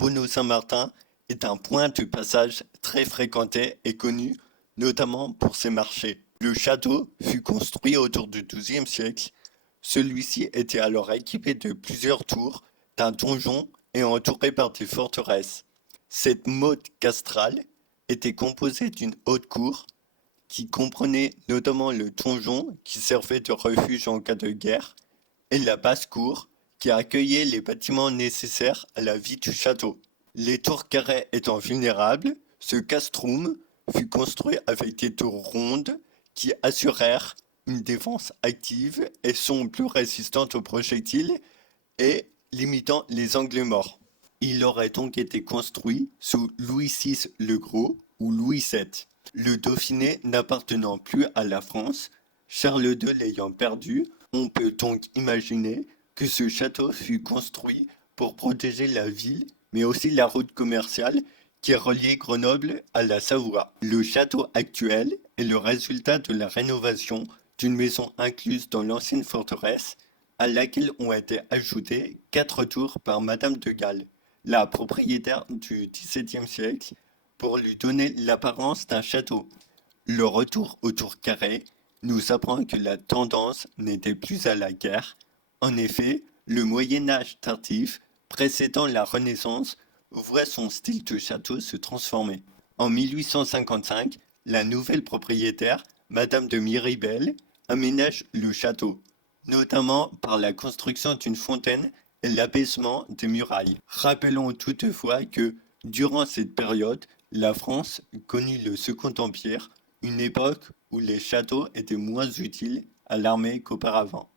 Chambonneau-Saint-Martin est un point de passage très fréquenté et connu, notamment pour ses marchés. Le château fut construit autour du XIIe siècle. Celui-ci était alors équipé de plusieurs tours, d'un donjon et entouré par des forteresses. Cette motte castrale était composée d'une haute cour qui comprenait notamment le donjon qui servait de refuge en cas de guerre et la basse-cour qui accueillait les bâtiments nécessaires à la vie du château. Les tours carrées étant vulnérables, ce castrum fut construit avec des tours rondes qui assurèrent une défense active et sont plus résistantes aux projectiles et limitant les angles morts. Il aurait donc été construit sous Louis VI le Gros ou Louis VII. Le Dauphiné n'appartenant plus à la France, Charles II l'ayant perdu, on peut donc imaginer que ce château fut construit pour protéger la ville, mais aussi la route commerciale qui reliait Grenoble à la Savoie. Le château actuel est le résultat de la rénovation d'une maison incluse dans l'ancienne forteresse, à laquelle ont été ajoutées 4 tours par Madame de Galles, la propriétaire du XVIIe siècle, pour lui donner l'apparence d'un château. Le retour aux tours carrées nous apprend que la tendance n'était plus à la guerre. En effet, le Moyen Âge tardif, précédant la Renaissance, voit son style de château se transformer. En 1855, la nouvelle propriétaire, Madame de Miribel, aménage le château, notamment par la construction d'une fontaine et l'abaissement des murailles. Rappelons toutefois que, durant cette période, la France connut le Second Empire, une époque où les châteaux étaient moins utiles à l'armée qu'auparavant.